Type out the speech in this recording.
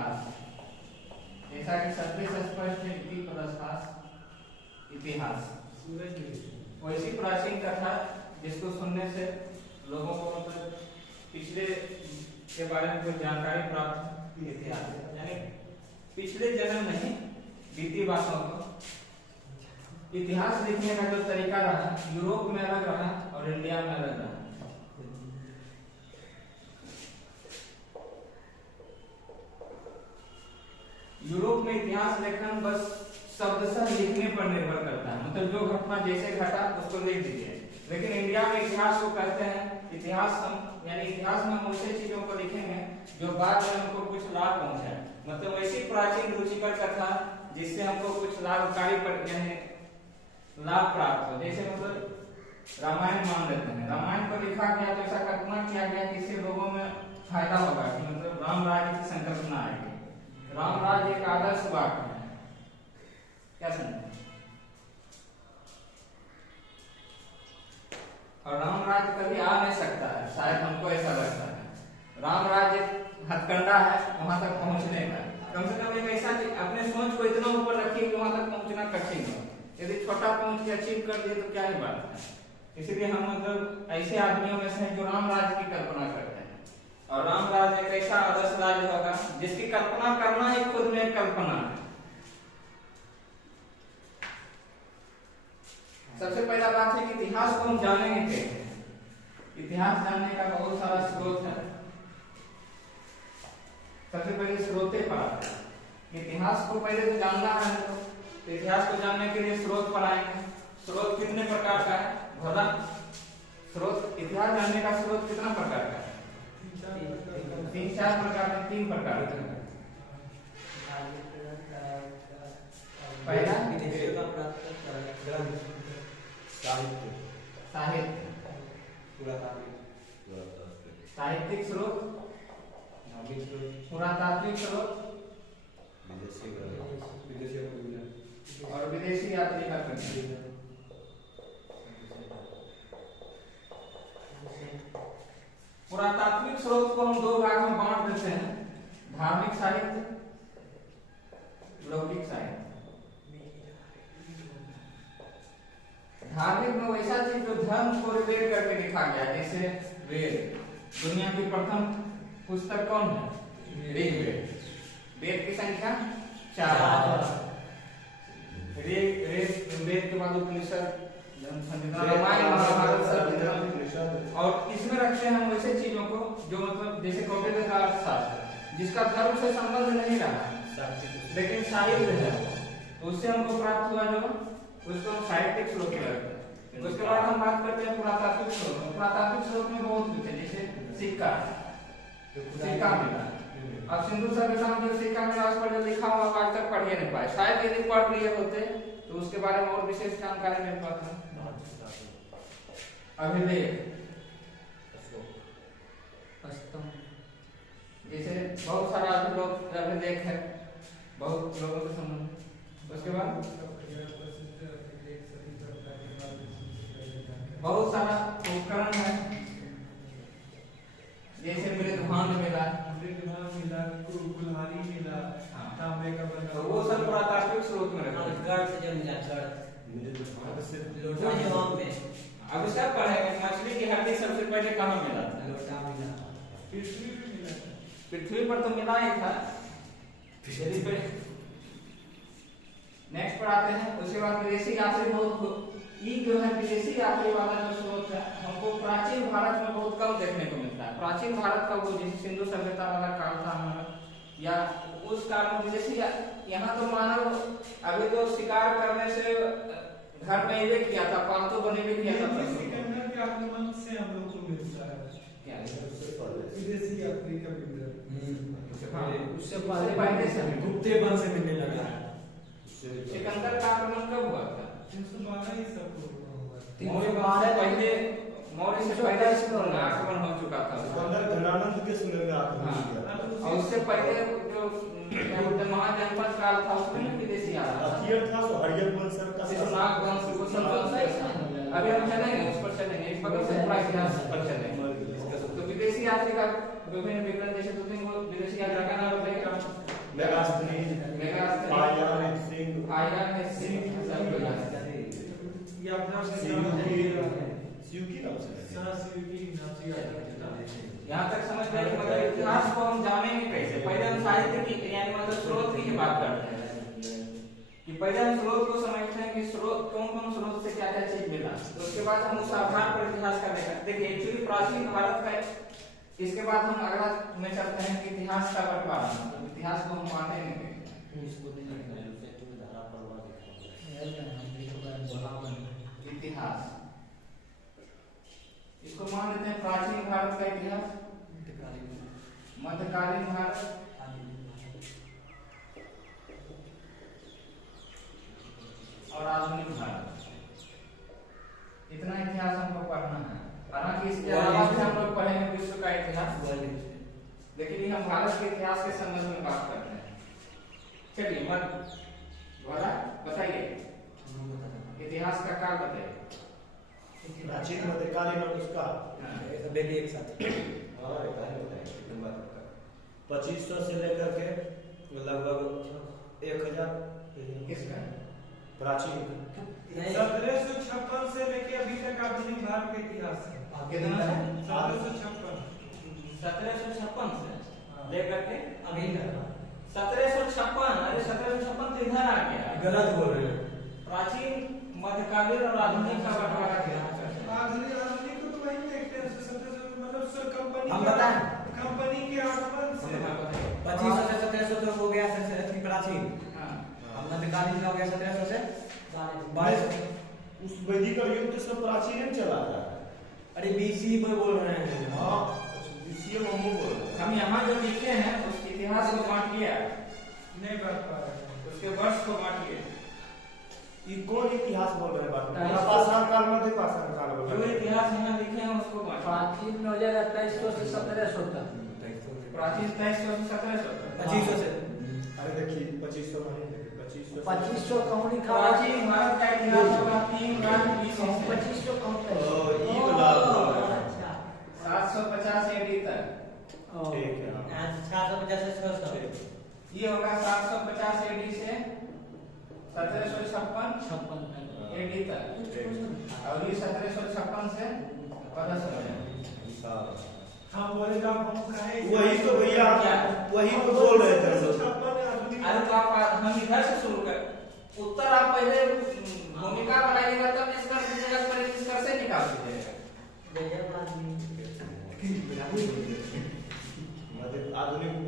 इतिहास, जैसा कि शब्द से स्पष्ट है इति प्लस हास इतिहास, वैसी प्राचीन कथा जिसको सुनने से लोगों को मतलब पिछले के बारे में कोई जानकारी प्राप्त हो। इतिहास यानी पिछले जन्म नहीं बीती बातों को। इतिहास लिखने का जो तरीका रहा यूरोप में अलग रहा और इंडिया में अलग रहा। यूरोप में इतिहास लेखन बस शब्दशः लिखने पर निर्भर करता है, मतलब जो घटना जैसे घटा उसको लिख दीजिए। लेकिन इंडिया में इतिहास को कहते हैं इतिहास हम यानी इतिहास में हम ऐसे चीजों को लिखेंगे जो बाद में हमको कुछ लाभ पहुंचाए, मतलब ऐसी प्राचीन रुचिकर कथा जिससे हमको कुछ लाभकारी यानी लाभ प्राप्त हो। जैसे मतलब रामायण मान लेते हैं, रामायण को लिखा गया तो ऐसा कल्पना किया गया कि इससे लोगों में फायदा होगा कि मतलब राम राज्य की संकल्पना आएगी। राम राज्य एक आदर्श वाक्य है, क्या समझे? और राम राज्य कभी आ नहीं सकता है, शायद हमको ऐसा लगता है। राम राज्य हथकंडा है वहां तक पहुंचने का, कम से कम एक ऐसा कि अपने सोच को इतना ऊपर रखिए कि वहां तक पहुंचना कठिन हो। यदि छोटा पहुंच के अचीव कर दिए तो क्या ही बात है। इसीलिए हम मतलब ऐसे आदमियों में से हैं जो राम राज्य की कल्पना करते हैं, और राम राज्य एक ऐसा आदर्श राज्य होगा जिसकी कल्पना करना ही खुद में एक कल्पना है। सबसे पहला बात है कि इतिहास को हम जानेंगे कैसे। इतिहास जानने का बहुत सारा स्रोत है। सबसे पहले स्रोते पर आते हैं। इतिहास को पहले तो जानना है, तो इतिहास को जानने के लिए स्रोत पर आएंगे। स्रोत कितने प्रकार का है भला? स्रोत इतिहास जानने का स्रोत कितना प्रकार का है? 3-4 प्रकार में 3 प्रकार का। पहला साहित्य, साहित्यिक स्रोत, पुरातात्विक स्रोत और विदेशी यात्री का प्रश्न। पुरातात्विक स्रोत को हम 2 भाग में बांट देते हैं, धार्मिक साहित्य, लौकिक साहित्य। धार्मिक में वैसा चीज जो धर्म को रिलेट करके लिखा गया, जैसे वेद। दुनिया की प्रथम पुस्तक कौन है? ऋग्वेद। वेद की संख्या 4। वेद के बाद उपनिषद, रामायण, महाभारत, सब। और इसमें रखते हैं हम वैसे चीजों को जो मतलब जैसे कौटिल्य का अर्थशास्त्र, जिसका धर्म से संबंध नहीं रहा लेकिन साहित्य है, तो उससे हमको प्राप्त हुआ जो उसको हम साहित्यिक स्रोत कहते हैं। उसके बाद हम बात करते हैं पुरातात्विक स्रोत। पुरातात्विक स्रोत में बहुत कुछ है, जैसे सिक्का मिला। अब सिंधु सभ्यता में जो सिक्का मिला उस पर जो लिखा हुआ आज तक पढ़ नहीं पाए, शायद यदि पढ़ लिए होते तो उसके बारे में और विशेष जानकारी मिल पाता। अभिलेख, जैसे बहुत सारा अभिलेख है बहुत लोगों के संबंध। उसके बाद बहुत सारा उपकरण है, जैसे मृदभांड मिला, कुल्हाड़ी मिला, तांबे का बना, तो वो सब पुरातात्विक स्रोत में रहता है। अब सब पढ़ेंगे मछली की हड्डी सबसे पहले कहाँ मिला था? लोटा मिला, पृथ्वी पर तो मिला ही था। नेक्स्ट पर आते हैं। उसके बाद विदेशी यात्री बहुत जो है विदेशी यात्री वाला जो स्रोत है हमको प्राचीन भारत में बहुत कम देखने को मिलता है। प्राचीन भारत का वो जैसे सिंधु सभ्यता वाला काल था हमारा, या उस काल में विदेशी यहाँ तो मानव अभी तो शिकार करने से घर में ये किया था, पालतू बने भी किया था। आक्रमण से हम लोग को मिलता है क्या विदेशी यात्री का उससे पहले से गुप्ते वंश से मिलने लगा है। सिकंदर का आक्रमण कब हुआ था? 312 मौर्य से पहले आक्रमण हो चुका था। धनानंद के समय में आक्रमण किया। और उससे पहले जो महाजनपद काल था उसमें विदेशी आया था। हरियर वंश का अभी हम चलेंगे उस पर चलेंगे, एक बगल से पूरा इतिहास पर चलेंगे। तो विदेशी यात्री का विभिन्न विवरण, जैसे 2-3 विदेशी यात्रा का नाम बताइए। यहाँ तक समझ गए? मतलब इतिहास को हम जानेंगे कैसे? पहले हम साहित्य की यानी मतलब स्रोत की बात करते हैं कि पहले हम स्रोत को समझते हैं कि स्रोत कौन कौन स्रोत से क्या क्या चीज मिला, तो उसके बाद हम उस आधार पर इतिहास का देखिए एक्चुअली प्राचीन भारत का। इसके बाद हम अगला में चलते हैं कि इतिहास का बंटवारा, तो इतिहास को हम बांटेंगे इतिहास। इसको मान लेते हैं प्राचीन भारत का इतिहास, मध्यकालीन भारत और आधुनिक भारत। इतना इतिहास हमको पढ़ना है। हालांकि इसके अलावा भी हम लोग पढ़ेंगे विश्व का इतिहास, लेकिन हम भारत के इतिहास के संबंध में बात करते हैं। चलिए बताइए इतिहास का काल बताइए। प्राचीन, मध्यकालीन और उसका एक साथ 2500 से लेकर के लगभग 1000 किसका? प्राचीन 1756 से लेके अभी तक आधुनिक भारत का इतिहास है। कितना से? 1756 से लेकर के अभी 1756। अरे 1756 तो इधर आ गया, गलत बोल रहे हैं। प्राचीन, मध्यकालीन और आधुनिक का बंटवारा किया। आधुनिक को तो वही देखते हैं 1700 मतलब कंपनी हम बताएं कंपनी के आगमन से 2500 से 1700 तक हो गया प्राचीन। हाँ, मध्यकालीन का हो गया 1700 से 2200। उस वैदिक युग तो सब प्राचीन में चला था। अरे बीसी में बोल रहे हैं। हाँ, बीसी में हम बोल रहे हैं। हम यहाँ जो लिखे हैं उस इतिहास को बांट लिया, नहीं बात पा रहे हैं। उसके वर्ष को बांट लिया। ये कौन इतिहास बोल रहे हैं? बात पाषाण काल, मध्य पाषाण काल बोल जो रहे हैं। इतिहास यहाँ लिखे हैं उसको बांट। प्राचीन में हो जाएगा 2300 से 1700 तक। प्राचीन 2300 से 1700 तक। 2500 से अरे देखिए 2500 नहीं, 2500 2500 कौन लिखा हुआ? प्राचीन भारत का इतिहास होगा 3 लाख BC से 2500 कौन ओ, ये वाला अच्छा 750 AD तक। ठीक है। 750 से 600। ये होगा 750 AD से 1756 AD तक, और ये 1756 से 1500। हाँ बोले तो आप हम कहे वही तो भैया, वही तो बोल रहे थे हम लोग। 1756 आधुनिक अरे तो आप हम इधर से शुरू कर, उत्तर आप पहले भूमिका बनाइएगा तब निष्कर्ष दीजिएगा, पहले निष्कर्ष से निकाल दीजिएगा। आधुनिक